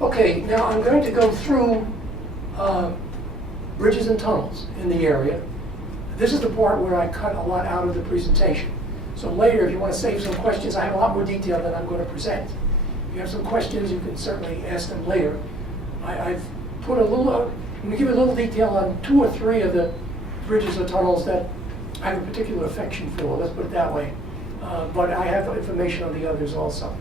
Okay, now I'm going to go through bridges and tunnels in the area. This is the part where I cut a lot out of the presentation. So later, if you want to save some questions, I have a lot more detail than I'm going to present. If you have some questions, you can certainly ask them later. I've put a little, I'm going to give you a little detail on 2 or 3 of the bridges or tunnels that I have a particular affection for, let's put it that way. But I have information on the others also.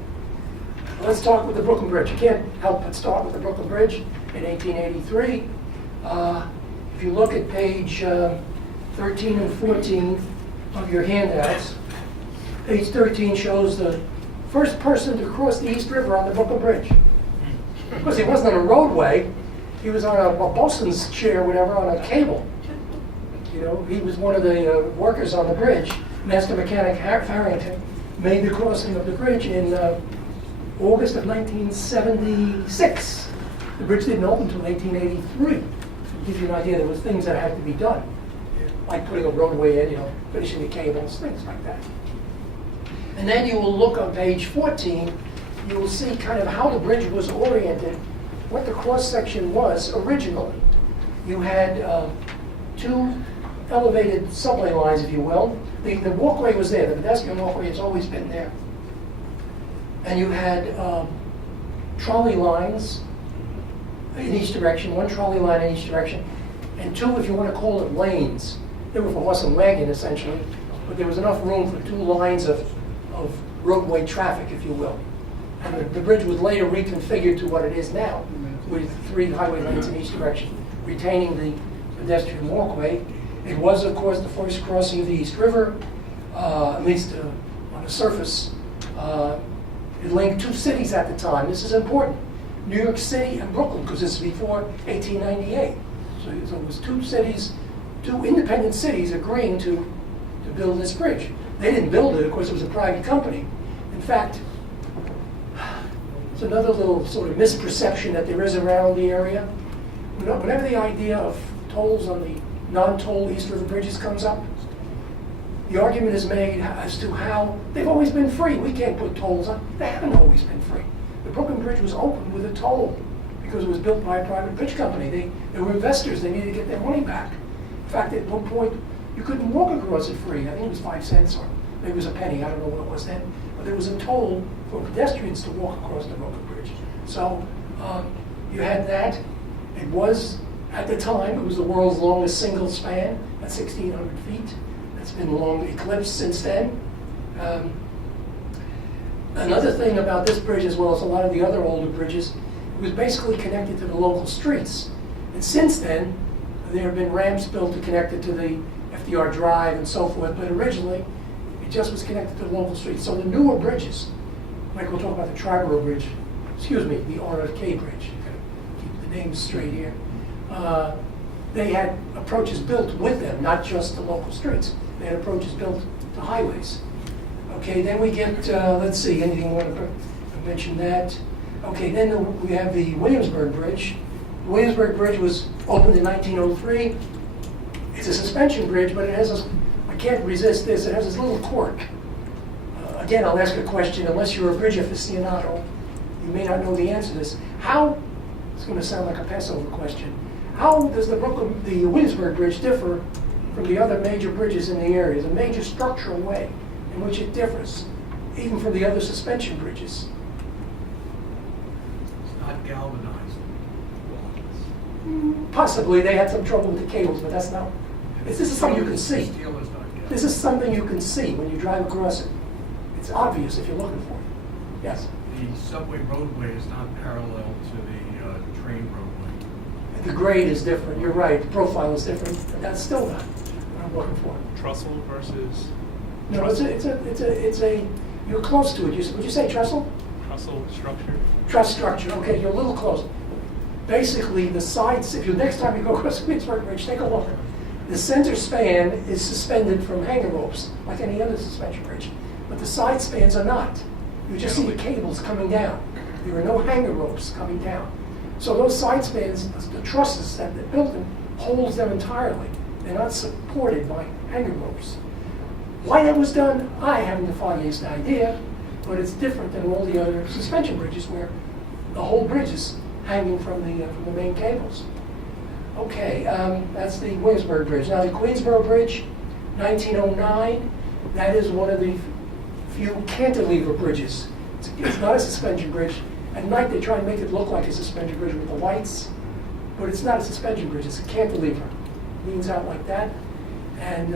Let's talk with the Brooklyn Bridge. You can't help but start with the Brooklyn Bridge in 1883. If you look at page 13 and 14 of your handouts, page 13 shows the first person to cross the East River on the Brooklyn Bridge. Of course, he wasn't on a roadway. He was on a bosun's chair, whatever, on a cable. You know, he was one of the workers on the bridge. Master Mechanic Farrington made the crossing of the bridge in August of 1976. The bridge didn't open until 1883. To give you an idea, there was things that had to be done, like putting a roadway in, you know, finishing the cables, things like that. And then you will look on page 14, you will see kind of how the bridge was oriented, what the cross-section was originally. You had 2 elevated subway lines, if you will. The walkway was there, the pedestrian walkway has always been there. And you had trolley lines in each direction, 1 trolley line in each direction, and 2, if you want to call it, lanes. They were for horse and wagon, essentially, but there was enough room for 2 lines of roadway traffic, if you will. And the bridge was later reconfigured to what it is now, with 3 highway lanes in each direction, retaining the pedestrian walkway. It was, of course, the first crossing of the East River, at least on the surface. It linked 2 cities at the time. This is important. New York City and Brooklyn, because this is before 1898. So it was 2 cities, 2 independent cities agreeing to build this bridge. They didn't build it, of course, it was a private company. In fact, it's another little sort of misperception that there is around the area. Whenever the idea of tolls on the non-toll East River bridges comes up, the argument is made as to how they've always been free. We can't put tolls on. They haven't always been free. The Brooklyn Bridge was opened with a toll because it was built by a private bridge company. They were investors. They needed to get their money back. In fact, at one point, you couldn't walk across it free. I think it was 5 cents or maybe it was a penny. I don't know what it was then. But there was a toll for pedestrians to walk across the Brooklyn Bridge. So you had that. It was, at the time, it was the world's longest single span at 1,600 feet. It's been long eclipsed since then. Another thing about this bridge, as well as a lot of the other older bridges, it was basically connected to the local streets. And since then, there have been ramps built to connect it to the FDR Drive and so forth, but originally, it just was connected to the local streets. So the newer bridges, like we'll talk about the Triborough Bridge, the RFK Bridge, keep the names straight here. They had approaches built with them, not just the local streets. They had approaches built to highways. Okay, then we get, let's see, anything you want to mention that? Okay, then we have the Williamsburg Bridge. The Williamsburg Bridge was opened in 1903. It's a suspension bridge, but it has I can't resist this, it has this little quirk. Again, I'll ask a question, unless you're a bridge aficionado, you may not know the answer to this. How, it's going to sound like a Passover question, how does the Williamsburg Bridge differ from the other major bridges in the area? There's a major structural way in which it differs, even from the other suspension bridges. It's not galvanized. Possibly, they had some trouble with the cables, but that's not, this is something you can see. Steel is not galvanized. This is something you can see when you drive across it. It's obvious if you're looking for it. Yes? The subway roadway is not parallel to the train roadway. The grade is different, you're right, the profile is different, but that's still not what I'm looking for. Trestle versus? No, it's a, you're close to it. Would you say trestle? Trestle structure? Truss structure, okay, you're a little close. Basically, the sides, if you next time you go across the Queensboro Bridge, take a look. The center span is suspended from hanger ropes, like any other suspension bridge, but the side spans are not. You just see the cables coming down. There are no hanger ropes coming down. So those side spans, the trusses that they built them, holds them entirely. They're not supported by hanger ropes. Why that was done, I haven't the foggiest idea, but it's different than all the other suspension bridges where the whole bridge is hanging from the main cables. Okay, that's the Queensboro Bridge. Now the Queensboro Bridge, 1909, that is one of the few cantilever bridges. It's not a suspension bridge. At night they try and make it look like a suspension bridge with the lights, but it's not a suspension bridge, it's a cantilever. It leans out like that, and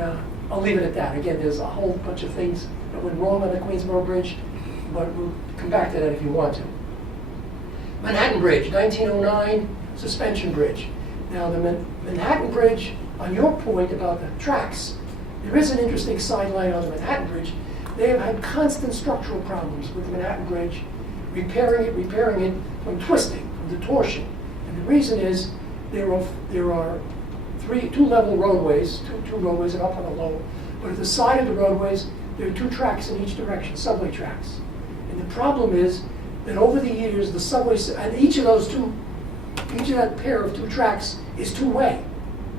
I'll leave it at that. Again, there's a whole bunch of things that went wrong on the Queensboro Bridge, but we'll come back to that if you want to. Manhattan Bridge, 1909, suspension bridge. Now the Manhattan Bridge, on your point about the tracks, there is an interesting sideline on the Manhattan Bridge. They have had constant structural problems with the Manhattan Bridge, repairing it from twisting, from distortion. And the reason is there are two level roadways, two roadways, an up and a low. But at the side of the roadways, there are two tracks in each direction, subway tracks. And the problem is that over the years, the subways, and each of that pair of two tracks is two-way,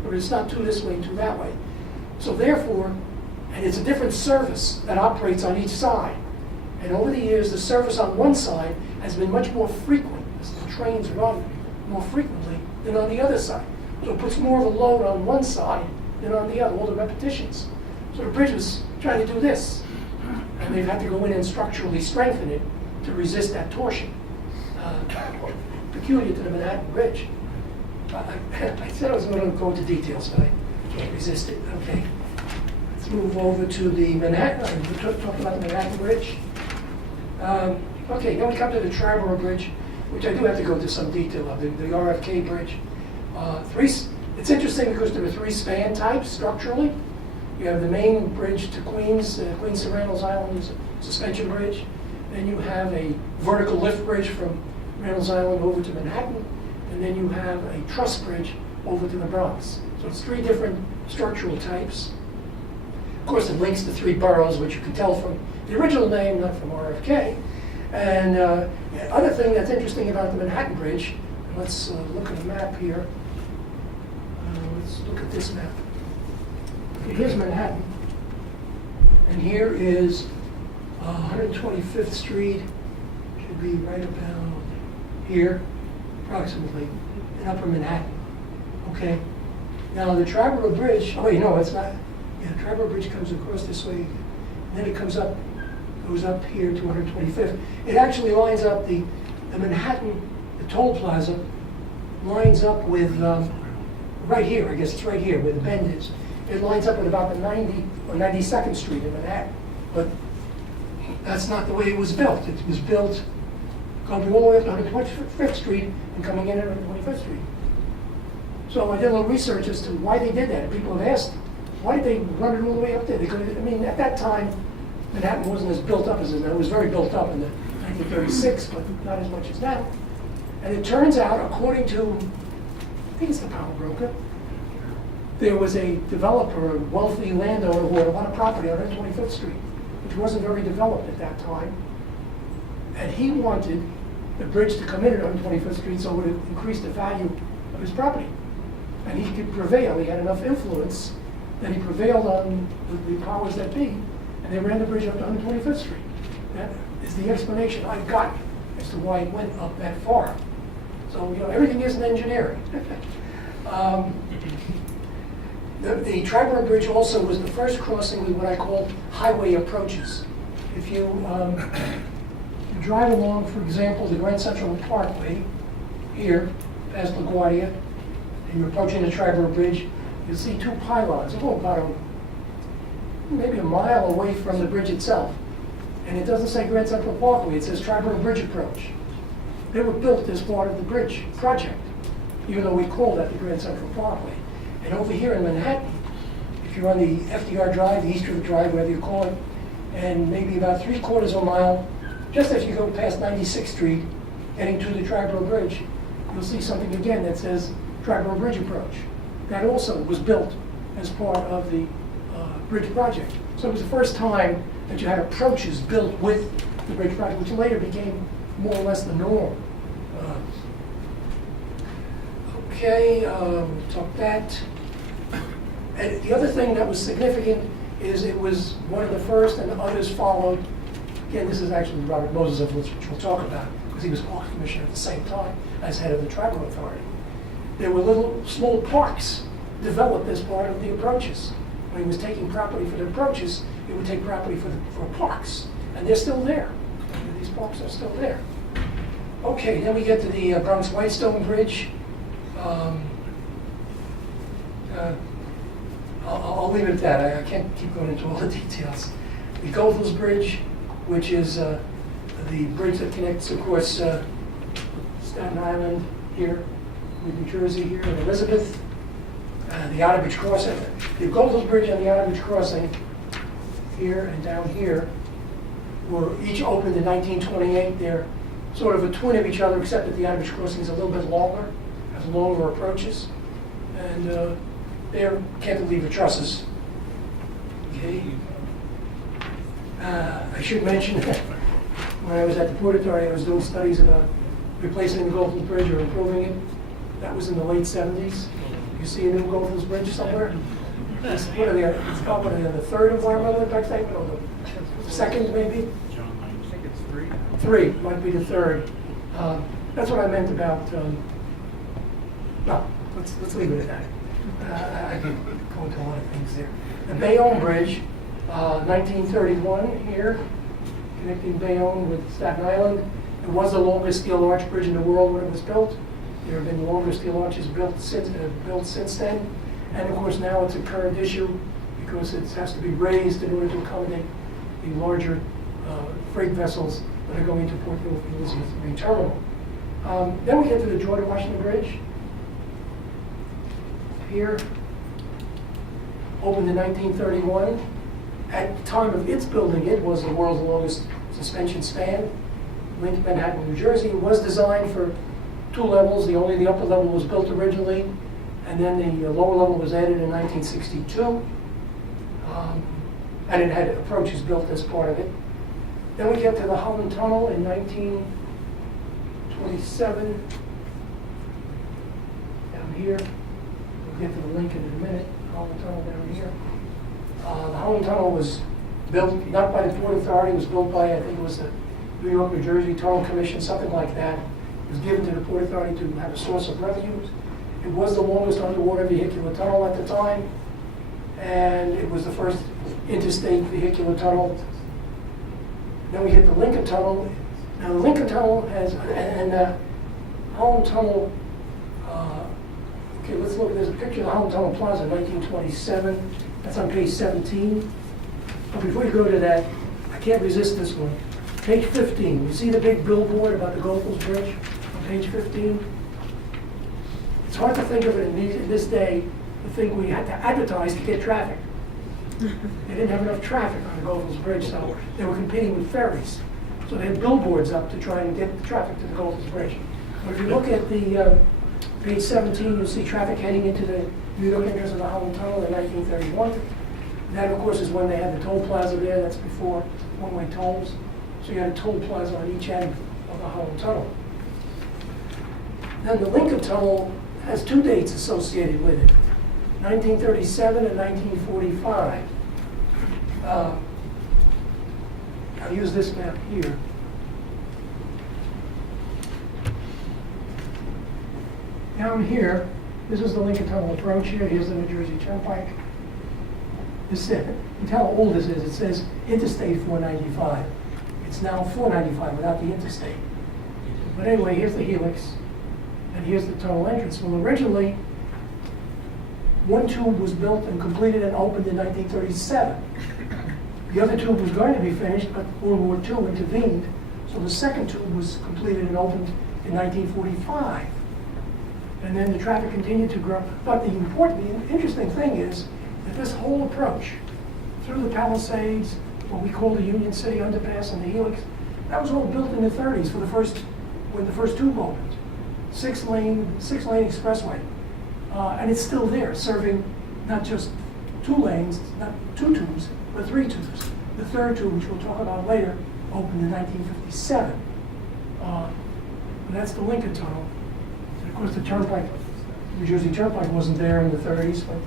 or it's not two this way and two that way. So therefore, and it's a different service that operates on each side. And over the years, the service on one side has been much more frequent, as the trains run more frequently than on the other side. So it puts more of a load on one side than on the other, all the repetitions. So the bridge was trying to do this, and they've had to go in and structurally strengthen it to resist that torsion. Peculiar to the Manhattan Bridge. I said I was going to go into details, but I can't resist it. Okay. Let's move over to the Manhattan. We talked about the Manhattan Bridge. Okay, then we come to the Triborough Bridge, which I do have to go into some detail of, the RFK Bridge. It's interesting because there are three span types structurally. You have the main bridge to Queens to Randall's Island is a suspension bridge. Then you have a vertical lift bridge from Randall's Island over to Manhattan. And then you have a truss bridge over to the Bronx. So it's three different structural types. Of course, it links the three boroughs, which you can tell from the original name, not from RFK. And the other thing that's interesting about the Manhattan Bridge, and let's look at the map here. Let's look at this map. Okay, here's Manhattan. And here is 125th Street. Should be right about here, approximately, in Upper Manhattan. Okay. Now the Triborough Bridge, oh wait, no, it's not. Yeah, Triborough Bridge comes across this way, and then it goes up here to 125th. It actually lines up the Manhattan, the toll plaza, lines up with, right here, I guess it's right here where the bend is. It lines up with about the 90 or 92nd Street in Manhattan. But that's not the way it was built. It was built going all the way up to 125th Street and coming in at 125th Street. So I did a little research as to why they did that. People have asked, why did they run it all the way up there? At that time, Manhattan wasn't as built up as it is now. It was very built up in the 1936, but not as much as now. And it turns out, according to, I think it's the power broker, there was a developer, a wealthy landowner who had a lot of property on 125th Street, which wasn't very developed at that time. And he wanted the bridge to come in at 125th Street so it would increase the value of his property. And he could prevail. He had enough influence that he prevailed on the powers that be, and they ran the bridge up to 125th Street. That is the explanation I got as to why it went up that far. So, everything isn't engineering. The Triborough Bridge also was the first crossing with what I call highway approaches. If you drive along, for example, the Grand Central Parkway here, past LaGuardia, and you're approaching the Triborough Bridge, you'll see two pylons, about maybe a mile away from the bridge itself. And it doesn't say Grand Central Parkway, it says Triborough Bridge Approach. They were built as part of the bridge project, even though we call that the Grand Central Parkway. And over here in Manhattan, if you're on the FDR Drive, the Easterly Drive, whatever you call it, and maybe about 3/4 of a mile, just as you go past 96th Street, heading to the Triborough Bridge, you'll see something again that says Triborough Bridge Approach. That also was built as part of the bridge project. So it was the first time that you had approaches built with the bridge project, which later became more or less the norm. Talk that. And the other thing that was significant is it was one of the first, and the others followed. Again, this is actually Robert Moses, which we'll talk about, because because he was Parks Commissioner at the same time as head of the Triborough Authority. There were little small parks developed as part of the approaches. When he was taking property for the approaches, he would take property for parks, and they're still there. These parks are still there. Okay, then we get to the Bronx Whitestone Bridge. I'll leave it at that. I can't keep going into all the details. The Goethals Bridge, which is the bridge that connects, of course, Staten Island here with New Jersey here, and Elizabeth. The Outer Bridge Crossing. The Goethals Bridge and the Outer Bridge Crossing here and down here were each opened in 1928. They're sort of a twin of each other, except that the Outer Bridge Crossing is a little bit longer, has longer approaches, and they're cantilever trusses. Okay. I should mention that when I was at the Port Authority, I was doing studies about replacing the Goethals Bridge or improving it. That was in the late 70s. You see a new Goethals Bridge somewhere? It's called the third environmental impact statement, or the second maybe? I think it's 3. 3 might be the third. That's what I meant about. No, let's leave it at that. I could go into a lot of things there. The Bayonne Bridge, 1931 here, connecting Bayonne with Staten Island. It was the longest steel arch bridge in the world when it was built. There have been longer steel arches built since then. And of course now it's a current issue because it has to be raised in order to accommodate the larger freight vessels that are going to Port Elizabeth Marine Terminal. Then we get to the George Washington Bridge. Here, opened in 1931. At the time of its building, it was the world's longest suspension span. Linked Manhattan, New Jersey. It was designed for 2 levels. The upper level was built originally, and then the lower level was added in 1962. And it had approaches built as part of it. Then we get to the Holland Tunnel in 1927. Down here. We'll get to the Lincoln in a minute. Holland Tunnel down here. The Holland Tunnel was built not by the Port Authority. It was built by, I think it was the New York, New Jersey Tunnel Commission, something like that. It was given to the Port Authority to have a source of revenues. It was the longest underwater vehicular tunnel at the time, and it was the first interstate vehicular tunnel. Then we hit the Lincoln Tunnel. Now the Lincoln Tunnel has, and the Holland Tunnel, okay, let's look. There's a picture of the Holland Tunnel Plaza, 1927. That's on page 17. But before you go to that, I can't resist this one. Page 15, you see the big billboard about the Goethals Bridge on page 15? It's hard to think of it in this day, the thing we had to advertise to get traffic. They didn't have enough traffic on the Goethals Bridge, so they were competing with ferries. So they had billboards up to try and get the traffic to the Goethals Bridge. But if you look at the page 17, you'll see traffic heading into the New York entrance of the Holland Tunnel in 1931. That, of course, is when they had the toll plaza there. That's before one-way tolls. So you had a toll plaza on each end of the Holland Tunnel. Then the Lincoln Tunnel has 2 dates associated with it, 1937 and 1945. I'll use this map here. Down here, this is the Lincoln Tunnel approach here. Here's the New Jersey Turnpike. This, you can tell how old this is. It says Interstate 495. It's now 495 without the interstate. But anyway, here's the helix, and here's the tunnel entrance. Well, originally, one tube was built and completed and opened in 1937. The other tube was going to be finished, but World War II intervened, so the second tube was completed and opened in 1945. And then the traffic continued to grow. But the important, interesting thing is that this whole approach through the Palisades, what we call the Union City Underpass and the Helix, that was all built in the 30s when the first tube opened. 6-lane expressway. And it's still there, serving not just 2 lanes, not 2 tubes, but 3 tubes. The third tube, which we'll talk about later, opened in 1957. And that's the Lincoln Tunnel. And of course, the Turnpike, New Jersey Turnpike wasn't there in the 30s, but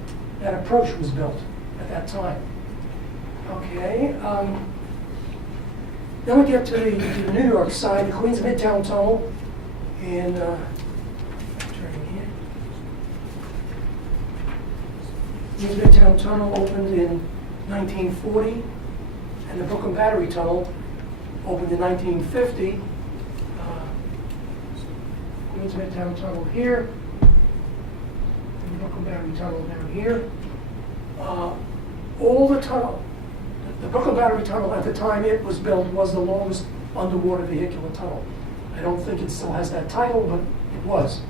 that approach was built at that time. Okay. Then we get to the New York side, the Queens Midtown Tunnel, and, turning here. Queens Midtown Tunnel opened in 1940, and the Brooklyn Battery Tunnel opened in 1950. Queens Midtown Tunnel here, and the Brooklyn Battery Tunnel down here. All the tunnel, the Brooklyn Battery Tunnel at the time it was built was the longest underwater vehicular tunnel. I don't think it still has that title, but it was.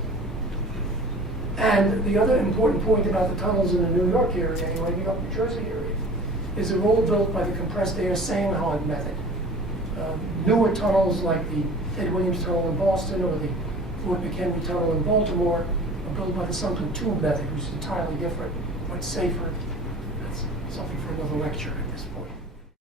And the other important point about the tunnels in the New York area, anyway, New York, New Jersey area, is they're all built by the compressed air sand-hog method. Newer tunnels like the Ted Williams Tunnel in Boston or the Fort McHenry Tunnel in Baltimore are built by the sunken tube method, which is entirely different, much safer. That's something for another lecture at this point.